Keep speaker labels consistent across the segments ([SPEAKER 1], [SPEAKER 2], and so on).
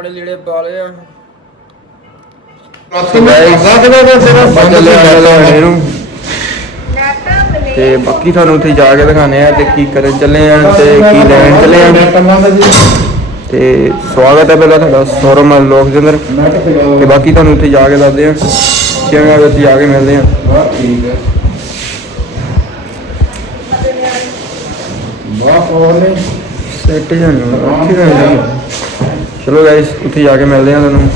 [SPEAKER 1] ਆਪਣੇ ਲੀੜੇ ਪਾ ਲਏ ਆ।
[SPEAKER 2] ਨੂੰ ਤੇ ਬਾਕੀ ਤੁਹਾਨੂੰ ਉੱਥੇ ਜਾ ਕੇ ਦਿਖਾਣੇ ਆ ਤੇ ਕੀ ਕਰਨ ਚੱਲੇ ਆ ਤੇ ਕੀ ਲੈਣ ਚੱਲੇ ਆ। ਤੇ ਸਵਾਗਤ ਹੈ ਪਹਿਲਾਂ ਤੁਹਾਡਾ ਸੌਰਵ ਲੋਕ ਦੇ ਅੰਦਰ ਤੇ ਬਾਕੀ ਤੁਹਾਨੂੰ ਉੱਥੇ ਜਾ ਕੇ ਦੱਸਦੇ ਆ ਚੰਗਾ ਵਿੱਚ ਜਾ ਕੇ ਮਿਲਦੇ ਆ
[SPEAKER 3] ਠੀਕ ਹੈ। ਵਾਹ ਉਹਨੇ
[SPEAKER 2] ਸੈੱਟ ਜਾਣਾ ਉੱਥੇ ਰਹਿਣਾ ਚਲੋ ਗਾਇਸ ਉੱਥੇ ਜਾ ਕੇ ਮਿਲਦੇ ਹਾਂ ਤੁਹਾਨੂੰ।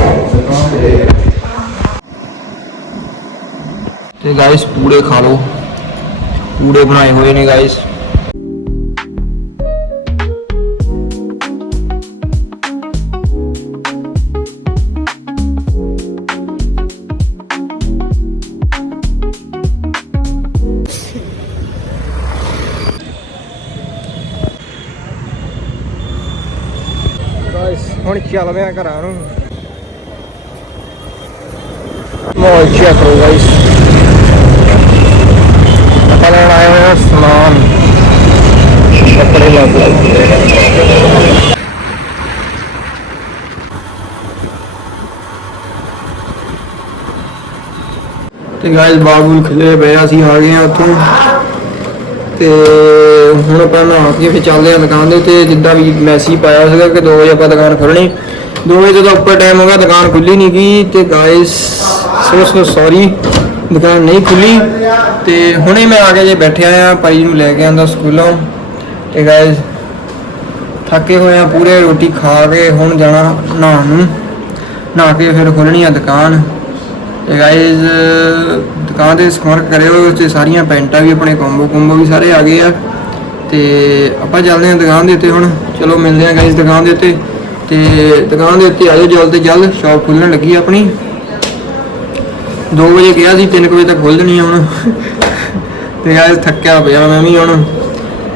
[SPEAKER 2] ਤੇ ਗਾਇਸ ਪੂੜੇ ਖਾ ਲਓ। ਪੂੜੇ ਬਣਾਏ ਹੋਏ ਨੇ ਗਾਇਸ ਹੁਣ ਚੱਲਦੇ ਆ ਘਰਾਂ ਨੂੰ। ਮੋਲ ਚੈੱਕ ਕਰੋ ਗਾਇਸ ਆਪਾਂ ਲੈਣ ਆਏ ਹੋਏ ਆ ਸਮਾਨ। ਕੱਪੜੇ ਲੱਗ ਲੱਗ ਤੇ ਗਾਇਸ ਬਾਗੂਲ ਖਿਲੇ ਪਏ ਆ, ਅਸੀਂ ਆ ਗਏ ਆ ਉੱਥੋਂ। ਤੇ ਹੁਣ ਆਪਾਂ ਨਹਾ ਕੇ ਫਿਰ ਚੱਲਦੇ ਆ ਦੁਕਾਨ ਦੇ ਉੱਤੇ, ਜਿੱਦਾਂ ਵੀ ਮੈਸੇਜ ਪਾਇਆ ਸੀਗਾ ਕਿ 2 ਵਜੇ ਆਪਾਂ ਦੁਕਾਨ ਖੋਲਣੀ 2 ਵਜੇ ਤੋਂ ਉੱਪਰ ਟਾਈਮ ਹੋ ਗਿਆ, ਦੁਕਾਨ ਖੁੱਲੀ ਨਹੀਂ ਗਈ ਤੇ ਗਾਇਸ ਸੋ ਸੋ ਸੌਰੀ ਦੁਕਾਨ ਨਹੀਂ ਖੁੱਲੀ ਤੇ ਹੁਣੇ ਮੈਂ ਆ ਕੇ ਜੇ ਬੈਠਿਆ ਆ, ਭਾਈ ਨੂੰ ਲੈ ਕੇ ਆਂਦਾ ਸਕੂਲੋਂ। ਤੇ ਗਾਇਸ ਥੱਕੇ ਹੋਏ ਆ, ਪੂਰੇ ਰੋਟੀ ਖਾ ਕੇ ਹੁਣ ਜਾਣਾ ਨਹਾਉਣ ਨੂੰ। ਨਹਾ ਕੇ ਫਿਰ ਖੋਲਣੀ ਆ ਦੁਕਾਨ। ਤੇ ਗਾਇਸ ਦੁਕਾਨ ਤੇ ਸੰਪਰਕ ਕਰਿਓ, ਤੇ ਸਾਰੀਆਂ ਪੈਂਟਾਂ ਵੀ ਆਪਣੇ ਕੰਬੋ ਕੰਬੋ ਵੀ ਸਾਰੇ ਆ ਗਏ ਆ। ਤੇ ਆਪਾਂ ਚੱਲਦੇ ਹਾਂ ਦੁਕਾਨ ਦੇ ਉੱਤੇ ਹੁਣ। ਚਲੋ ਮਿਲਦੇ ਹਾਂ ਗਾਇਸ ਦੁਕਾਨ ਦੇ ਉੱਤੇ। ਤੇ ਦੁਕਾਨ ਦੇ ਉੱਤੇ ਆਜੋ ਜਲਦ ਤੇ ਜਲਦ ਸ਼ਾਪ ਖੁੱਲਣ ਲੱਗੀ ਆਪਣੀ। 2 ਵਜੇ ਕਿਹਾ ਸੀ 3 ਵਜੇ ਤੱਕ ਖੁੱਲ ਜਣੀ ਹੁਣ। ਤੇ ਗਾਇਸ ਥੱਕਿਆ ਪਿਆ ਮੈਂ ਵੀ ਹੁਣ।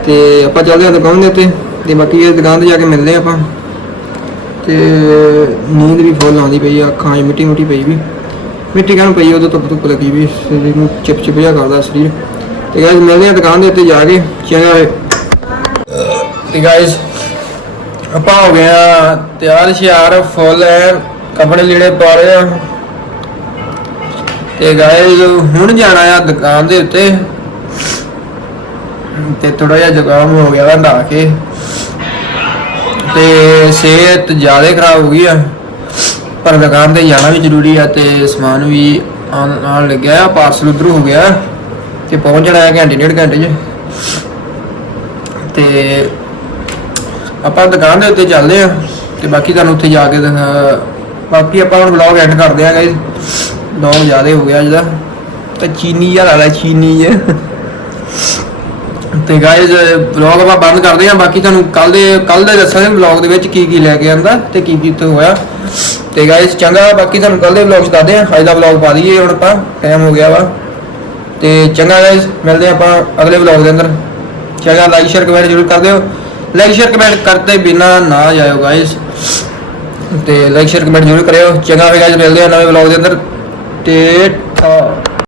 [SPEAKER 2] ਤੇ ਆਪਾਂ ਚੱਲਦੇ ਹਾਂ ਦੁਕਾਨ ਦੇ ਉੱਤੇ ਤੇ ਬਾਕੀ ਇਹ ਦੁਕਾਨ ਤੇ ਜਾ ਕੇ ਮਿਲਦੇ ਹਾਂ ਆਪਾਂ। ਤੇ ਨੀਂਦ ਵੀ ਫੁੱਲ ਆਉਂਦੀ ਪਈ ਆ, ਅੱਖਾਂ 'ਚ ਮਿੱਟੀ ਮਿੱਟੀ ਪਈ ਵੀ। ਮਿੱਟੀ ਕਾਹਨੂੰ ਪਈ ਉਦੋਂ ਧੁੱਪ ਧੁੱਪ ਲੱਗੀ ਵੀ, ਸਰੀਰ ਨੂੰ ਚਿਪ ਚਿਪ ਜਿਹਾ ਕਰਦਾ ਸਰੀਰ। ਤੇ ਗਾਇਸ ਮਿਲਦੇ ਆ ਦੁਕਾਨ ਦੇ ਉੱਤੇ ਜਾ ਕੇ। ਚੰਗਾ। ਤੇ ਗਾਇਸ ਆਪਾਂ ਹੋ ਗਏ ਆ ਤਿਆਰ ਸ਼ਿਆਰ ਫੁੱਲ ਹੈ, ਕੱਪੜੇ ਲੀੜੇ ਪਾ ਰਹੇ ਆ। ਤੇ ਗਾਇਸ ਹੁਣ ਜਾਣਾ ਆ ਦੁਕਾਨ ਦੇ ਉੱਤੇ। ਤੇ ਥੋੜਾ ਜਿਹਾ ਜ਼ੁਕਾਮ ਹੋ ਗਿਆ ਵਾ ਕੇ। ਤੇ ਸਿਹਤ ਜ਼ਿਆਦਾ ਖਰਾਬ ਹੋ ਗਈ ਆ। ਪਰ ਦੁਕਾਨ ਤੇ ਜਾਣਾ ਵੀ ਜ਼ਰੂਰੀ ਆ ਤੇ ਸਮਾਨ ਵੀ ਆਉਣ ਆਉਣ ਲੱਗਿਆ ਪਾਰਸਲ ਉਧਰ ਹੋ ਗਿਆ। ਤੇ ਪਹੁੰਚ ਜਾਣਾ ਹੈ ਘੰਟੇ, ਡੇਢ ਘੰਟੇ 'ਚ। ਤੇ ਆਪਾਂ ਦੁਕਾਨ ਦੇ ਉੱਤੇ ਚੱਲਦੇ ਆ ਤੇ ਬਾਕੀ ਤੁਹਾਨੂੰ ਉੱਥੇ ਜਾ ਕੇ ਬਾਕੀ ਆਪਾਂ ਹੁਣ ਵਲੌਗ ਐਡ ਕਰਦੇ ਆ ਗਾਇਸ ਵਲੌਗ ਜ਼ਿਆਦਾ ਹੋ ਗਿਆ ਜਿਹਦਾ ਤੇ ਚੀਨੀ ਜਿਹਾ ਲੱਗਦਾ ਚੀਨੀ ਜਿਹਾ। ਤੇ ਗਾਇਜ਼ ਵਲੌਗ ਆਪਾਂ ਬੰਦ ਕਰਦੇ ਹਾਂ। ਬਾਕੀ ਤੁਹਾਨੂੰ ਕੱਲ ਦੇ ਕੱਲ ਦੇ ਦੱਸਾਂਗੇ ਵਲੌਗ ਦੇ ਵਿੱਚ ਕੀ ਕੀ ਲੈ ਕੇ ਆਂਦਾ ਤੇ ਕੀ ਕੀ ਉੱਥੇ ਹੋਇਆ। ਤੇ ਗਾਇਜ਼ ਚੰਗਾ, ਬਾਕੀ ਤੁਹਾਨੂੰ ਕੱਲ ਦੇ ਵਲੌਗ ਦੱਸਦੇ ਹਾਂ। ਅੱਜ ਦਾ ਵਲੌਗ ਪਾ ਦਈਏ ਹੁਣ ਆਪਾਂ ਟਾਈਮ ਹੋ ਗਿਆ ਵਾ। ਤੇ ਚੰਗਾ ਗਾਇਜ਼ ਮਿਲਦੇ ਆਪਾਂ ਅਗਲੇ ਵਲੌਗ ਦੇ ਅੰਦਰ। ਚੰਗਾ ਲਾਈਕ ਸ਼ੇਅਰ ਕਮੈਂਟ ਜ਼ਰੂਰ ਕਰ ਦਿਓ। ਲਾਈਕ ਸ਼ੇਅਰ ਕਮੈਂਟ ਕਰਤੇ ਬਿਨਾ ਨਾ ਜਾਇਓ ਗਾਇਜ਼ ਤੇ ਲਾਈਕ ਸ਼ੇਅਰ ਕਮੈਂਟ ਜ਼ਰੂਰ ਕਰਿਓ। ਚੰਗਾ ਵੀ ਗਾਇਜ਼ ਮਿਲਦੇ ਹਾਂ ਨਵੇਂ ਵਲੌਗ ਦੇ ਅੰਦਰ। ਤੇ